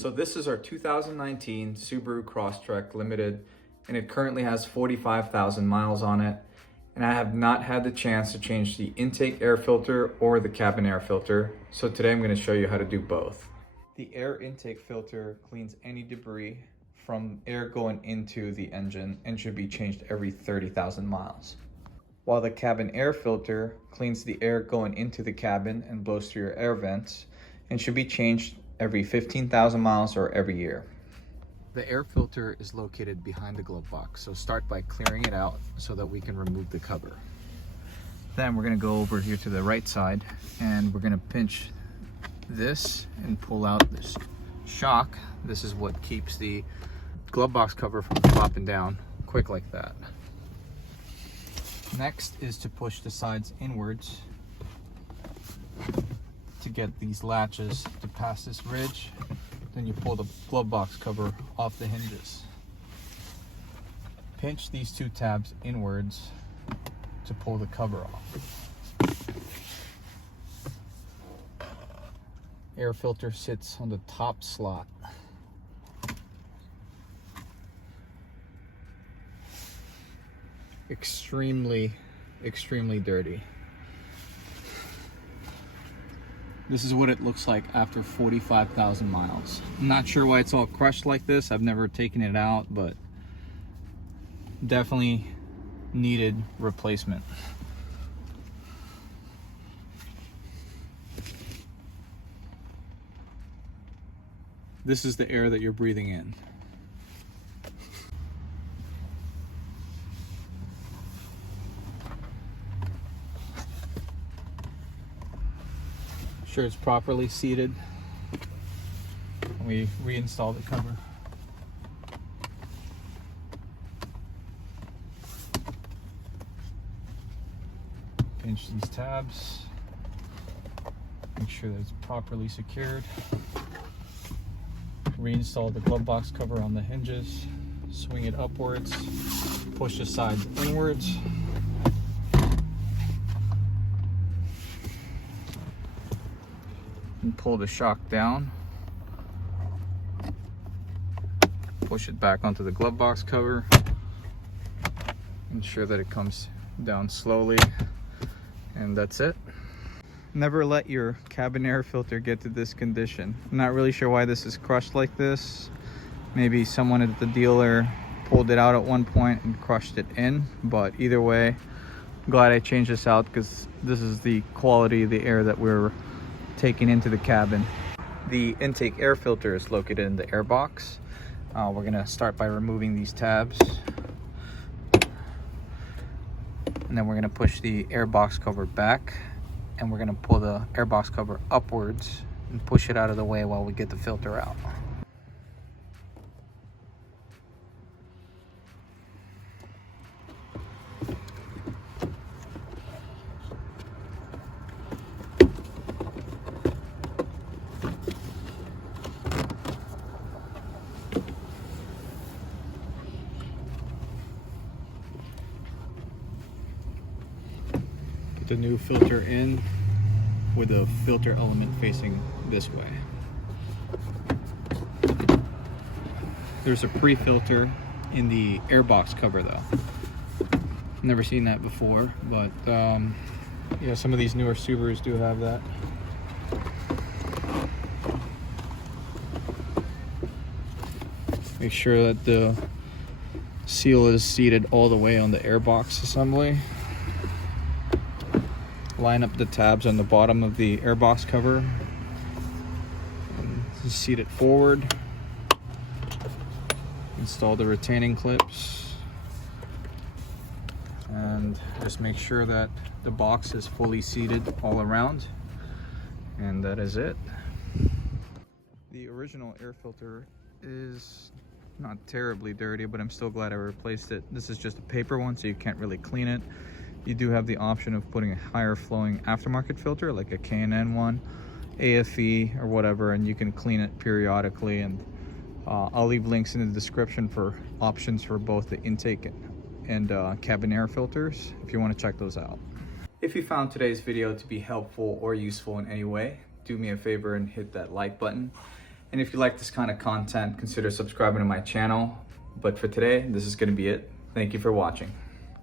So this is our 2019 Subaru Crosstrek Limited, and it currently has 45,000 miles on it. And I have not had the chance to change the intake air filter or the cabin air filter. So today I'm going to show you how to do both. The air intake filter cleans any debris from air going into the engine and should be changed every 30,000 miles. While the cabin air filter cleans the air going into the cabin and blows through your air vents and should be changed every 15,000 miles or every year. The air filter is located behind the glove box, so start by clearing it out so that we can remove the cover. Then we're going to go over here to the right side and we're going to pinch this and pull out this shock. This is what keeps the glove box cover from flopping down quick like that. Next is to push the sides inwards to get these latches to pass this ridge. Then you pull the glove box cover off the hinges. Pinch these two tabs inwards to pull the cover off. Air filter sits on the top slot. Extremely dirty. This is what it looks like after 45,000 miles. I'm not sure why it's all crushed like this. I've never taken it out, but definitely needed replacement. This is the air that you're breathing in. Sure it's properly seated. We reinstall the cover. Pinch these tabs. Make sure that it's properly secured. Reinstall the glove box cover on the hinges. Swing it upwards. Push the sides inwards. And pull the shock down. Push it back onto the glove box cover. Ensure that it comes down slowly. And that's it. Never let your cabin air filter get to this condition. I'm not really sure why this is crushed like this. Maybe someone at the dealer pulled it out at one point and crushed it in. But either way, I'm glad I changed this out because this is the quality of the air that we're taking into the cabin. The intake air filter is located in the air box. We're gonna start by removing these tabs, and then we're gonna push the air box cover back, and we're gonna pull the air box cover upwards and push it out of the way while we get the filter out. The new filter in with the filter element facing this way. There's a pre-filter in the airbox cover though. Never seen that before, but yeah, some of these newer Subarus do have that. Make sure that the seal is seated all the way on the airbox assembly. Line up the tabs on the bottom of the airbox cover and seat it forward. Install the retaining clips and just make sure that the box is fully seated all around, and that is it. The original air filter is not terribly dirty, but I'm still glad I replaced it. This is just a paper one, so you can't really clean it. You do have the option of putting a higher flowing aftermarket filter like a K&N one, AFE or whatever, and you can clean it periodically. And I'll leave links in the description for options for both the intake and cabin air filters if you want to check those out. If you found today's video to be helpful or useful in any way, do me a favor and hit that like button. And if you like this kind of content, consider subscribing to my channel. But for today, this is going to be it. Thank you for watching.